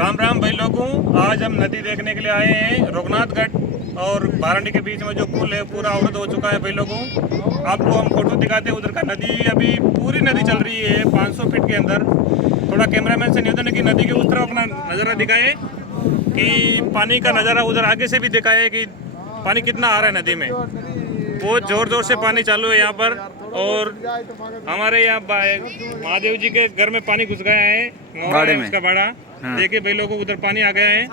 राम राम भाई लोगों, आज हम नदी देखने के लिए आए हैं। रघुनाथगढ़ और बारानी के बीच में जो पुल है पूरा अवरुद्ध हो चुका है भाई लोगों। आपको हम फोटो दिखाते हैं उधर का। नदी अभी पूरी नदी चल रही है 500 फीट के अंदर। थोड़ा कैमरामैन से निवेदन है कि नदी के उस तरफ अपना नज़ारा दिखाए, कि पानी का नज़ारा उधर आगे से भी दिखाए कि पानी कितना आ रहा है नदी में। बहुत ज़ोर ज़ोर से पानी चालू है यहाँ पर। और हमारे यहाँ महादेव जी के घर में पानी घुस गया है, बाड़े में उसका बाड़ा। हाँ। देखिए भाई लोगों, उधर पानी आ गया है।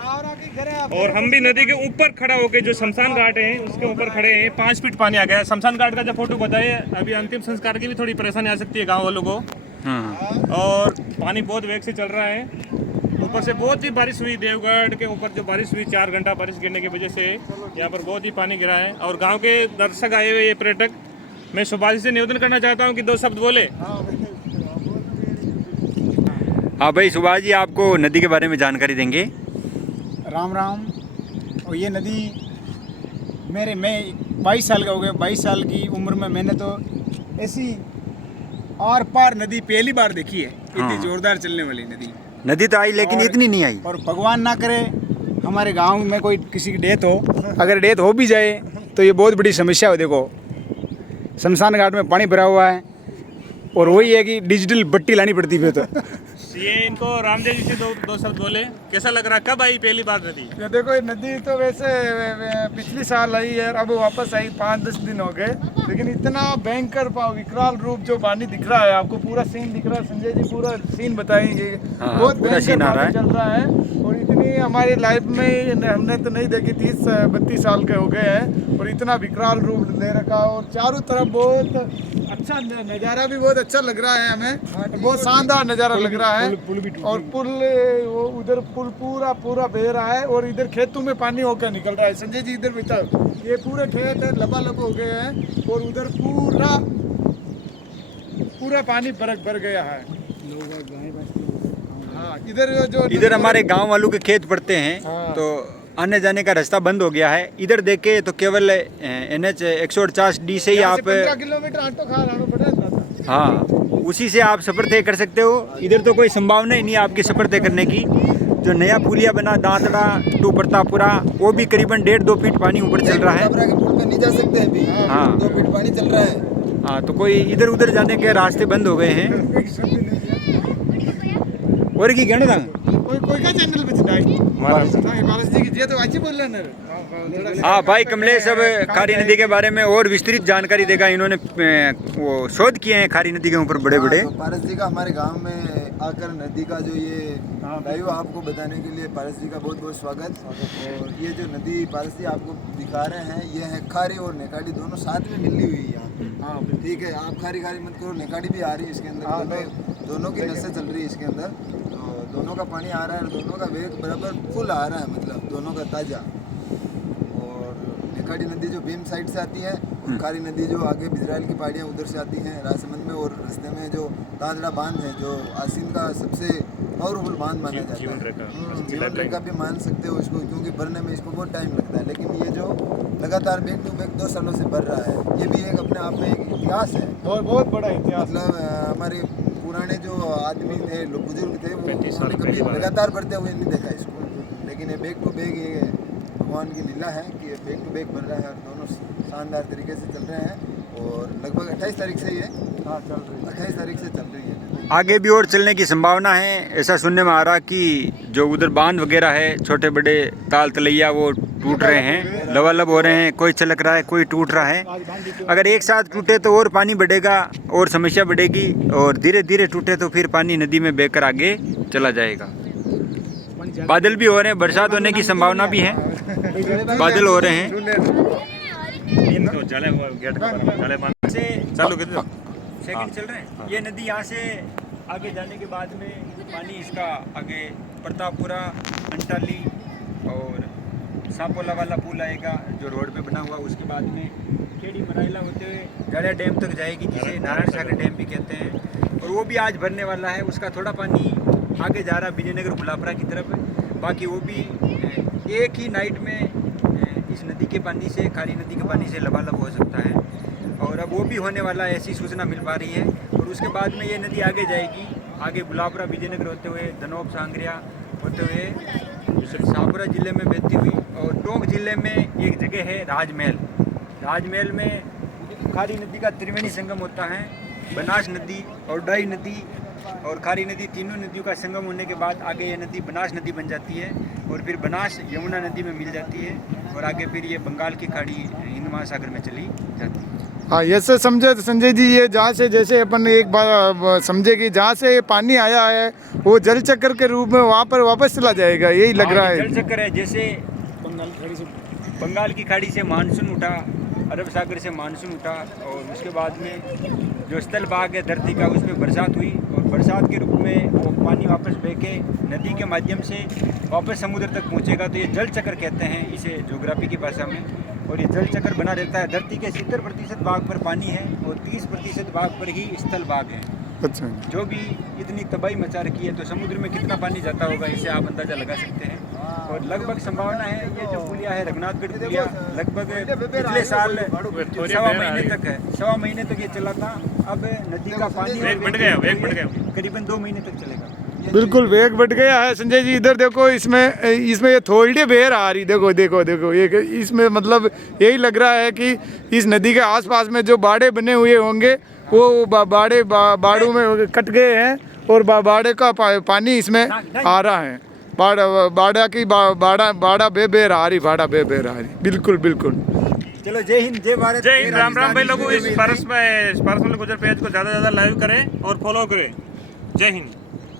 और हम भी नदी के ऊपर खड़ा होके जो शमशान घाट है उसके ऊपर खड़े हैं। 5 फीट पानी आ गया है। शमशान घाट का जब फोटो बताए, अभी अंतिम संस्कार की भी थोड़ी परेशानी आ सकती है गाँव वालों को। हाँ। और पानी बहुत वेग से चल रहा है। ऊपर से बहुत ही बारिश हुई, देवगढ़ के ऊपर जो बारिश हुई 4 घंटा बारिश गिरने की वजह से यहाँ पर बहुत ही पानी गिरा है। और गांव के दर्शक आए हुए ये पर्यटक, मैं सुभाष से निवेदन करना चाहता हूँ कि 2 शब्द बोले। हाँ भाई, सुभाष जी आपको नदी के बारे में जानकारी देंगे। राम राम। और ये नदी मैं 22 साल का हो गया। 22 साल की उम्र में मैंने तो ऐसी आर पार नदी पहली बार देखी है। इतनी जोरदार चलने वाली नदी तो आई, लेकिन इतनी नहीं आई। और भगवान ना करे हमारे गांव में कोई किसी की डेथ हो, अगर डेथ हो भी जाए तो ये बहुत बड़ी समस्या हो। देखो शमशान घाट में पानी भरा हुआ है और वही है कि डिजिटल बत्ती लानी पड़ती है। तो ये इनको रामदेव जी से दो शब्द बोले, कैसा लग रहा? कब आई पहली बार नदी? ये देखो, ये नदी तो वैसे पिछली साल आई है, अब वापस आई 5-10 दिन हो गए। लेकिन इतना भयंकर विकराल रूप जो पानी दिख रहा है, आपको पूरा सीन दिख रहा है। संजय जी पूरा सीन बताएंगे। बहुत भयंकर पानी चल रहा है। और इतनी हमारी लाइफ में हमने तो नहीं देखी, 30-32 साल के हो गए हैं। और इतना विकराल रूप ले रखा। और चारों तरफ बहुत अच्छा नज़ारा भी बहुत अच्छा लग रहा है हमें। बहुत शानदार नज़ारा लग रहा है। और पुल वो उधर पुल पूरा बह रहा है। और इधर खेतों में पानी होकर निकल रहा है। संजय जी इधर बताओ, ये पूरे खेत है लबालब हो गए हैं। और उधर पूरा पानी भर गया है। हाँ, इधर हमारे गांव वालों के खेत पड़ते हैं। हाँ। तो आने जाने का रास्ता बंद हो गया है। इधर देखे तो केवल NH 150D से ही आप 15 किलोमीटर ऑटो खा लाना पड़ेगा। हाँ, उसी से आप सफ़र तय कर सकते हो। इधर तो कोई संभावना ही नहीं है आपकी सफ़र तय करने की। जो नया पुलिया बना दांतड़ा टू प्रतापपुरा, वो भी करीबन 1.5-2 फीट पानी ऊपर चल रहा है। नहीं जा सकते अभी। हाँ, 2 फीट पानी चल रहा है। हाँ, तो कोई इधर उधर जाने के रास्ते बंद हो गए हैं। और की कहना था कोई का चैनल पे जी की तो अच्छी बोल रहे हैं। हाँ भाई, कमलेश अब खारी नदी के बारे में और विस्तृत जानकारी देगा। इन्होंने वो शोध किए हैं खारी नदी के ऊपर बड़े बड़े। तो पारस जी का हमारे गांव में आकर नदी का जो ये लाइव आपको बताने के लिए पारस जी का बहुत बहुत स्वागत। और ये जो नदी पारस जी आपको दिखा रहे हैं, ये है खारी और नेकाड़ी दोनों साथ में मिली हुई है यहाँ। हाँ ठीक है, आप खारी मत करो, नेकाड़ी भी आ रही है इसके अंदर। दोनों की नसें चल रही है इसके अंदर। दोनों का पानी आ रहा है, दोनों का वेग बराबर फुल आ रहा है, मतलब दोनों का ताज़ा। और नेकाड़ी नदी जो भीम साइड से आती है, और खारी नदी जो आगे बिजराइल की पहाड़ियाँ उधर से आती हैं राजसमंद में। और रास्ते में जो तांदड़ा बांध है, जो आसिन का सबसे पावरफुल बांध माना जाता है। जीवन रेखा भी मान सकते हो इसको, क्योंकि भरने में इसको बहुत टाइम लगता है। लेकिन ये जो लगातार बैक टू बैक 2 सालों से भर रहा है, ये भी एक अपने आप में एक इतिहास है। बहुत बड़ा इतिहास। मतलब हमारे पुराने जो आदमी थे, लोग बुजुर्ग थे, वो कभी लगातार बढ़ते हुए नहीं देखा इसको। लेकिन ये बैक टू बैक ये भगवान की लीला है कि बैक टू बैक बन रहा है। और दोनों शानदार तरीके से चल रहे हैं। और लगभग 28 तारीख से ये चल रही है। 28 तारीख से चल रही है। आगे भी और चलने की संभावना है। ऐसा सुनने में आ रहा कि जो उधर बांध वगैरह है, छोटे बड़े ताल तलैया, वो टूट रहे हैं, लबालब हो रहे हैं। कोई छलक रहा है, कोई टूट रहा है। अगर एक साथ टूटे तो और पानी बढ़ेगा और समस्या बढ़ेगी। और धीरे धीरे टूटे तो फिर पानी नदी में बहकर आगे चला जाएगा। बादल भी हो रहे हैं, बरसात होने की संभावना भी है। बादल हो रहे हैं। सेकंड चल रहे हैं। ये नदी यहाँ से आगे जाने के बाद में पानी इसका आगे प्रतापपुरा, अंटाली और सांपोला वाला पुल आएगा जो रोड पे बना हुआ। उसके बाद में खेड़ी मराइला होते हुए गड़िया डैम तक जाएगी, जिसे नारायण सागर डैम भी कहते हैं। और वो भी आज भरने वाला है। उसका थोड़ा पानी आगे जा रहा है विजयनगर गुलाबरा की तरफ। बाकी वो भी एक ही नाइट में इस नदी के पानी से, खारी नदी के पानी से लबालब हो सकता है। और अब वो भी होने वाला है, ऐसी सूचना मिल पा रही है। और उसके बाद में ये नदी आगे जाएगी, आगे गुलाबरा विजयनगर होते हुए धनोब सांगरिया होते हुए शाहपुरा ज़िले में बहती हुई, और टोंक ज़िले में एक जगह है राजमहल। राजमहल में खारी नदी का त्रिवेणी संगम होता है। बनास नदी और डाई नदी और खारी नदी, तीनों नदियों का संगम होने के बाद आगे ये नदी बनास नदी बन जाती है, और फिर बनास यमुना नदी में मिल जाती है, और आगे फिर ये बंगाल की खाड़ी हिंद महासागर में चली जाती है। हाँ, ये से समझे संजय जी, ये जहाँ से जैसे अपन एक बार समझे कि जहाँ से ये पानी आया है वो जल चक्र के रूप में वहाँ पर वापस चला जाएगा, यही लग रहा है। जल चक्कर है, जैसे बंगाल की खाड़ी से मानसून उठा, अरब सागर से मानसून उठा, और उसके बाद में जो स्थल भाग है धरती का उसमें बरसात हुई, और बरसात के रूप में वो पानी वापस बह के नदी के माध्यम से वापस समुद्र तक पहुंचेगा, तो ये जल चक्र कहते हैं इसे ज्योग्राफी की भाषा में। और ये जल चक्र बना रहता है। धरती के 70% भाग पर पानी है और 30% भाग पर ही स्थल भाग है। अच्छा, जो भी इतनी तबाही मचा रखी है, तो समुद्र में कितना पानी जाता होगा इसे आप अंदाज़ा लगा सकते हैं। और लगभग संभावना है ये जो पुलिया है रघुनाथगढ़ पुलिया, लगभग पिछले साल 1.25 महीने तक है, 1.25 महीने तक ये चला था। अब नदी का पानी वेग बढ़ गया। करीबन 2 महीने तक चलेगा। बिल्कुल वेग बढ़ गया है संजय जी। इधर देखो, इसमें ये थोड़ी बेर आ रही, देखो देखो देखो, ये इसमें मतलब यही लग रहा है कि इस नदी के आसपास में जो बाड़े बने हुए होंगे वो बाड़ों में कट गए हैं, और बाड़े का पानी इसमें आ रहा है। बाड़ा बेर आ रही। बिल्कुल बिल्कुल। चलो, जय हिंद, जय भारत, जय हिंद, राम राम भाई लोगों। इस पारस में गुजर पेज को ज़्यादा से ज़्यादा लाइव करें और फॉलो करें। जय हिंद।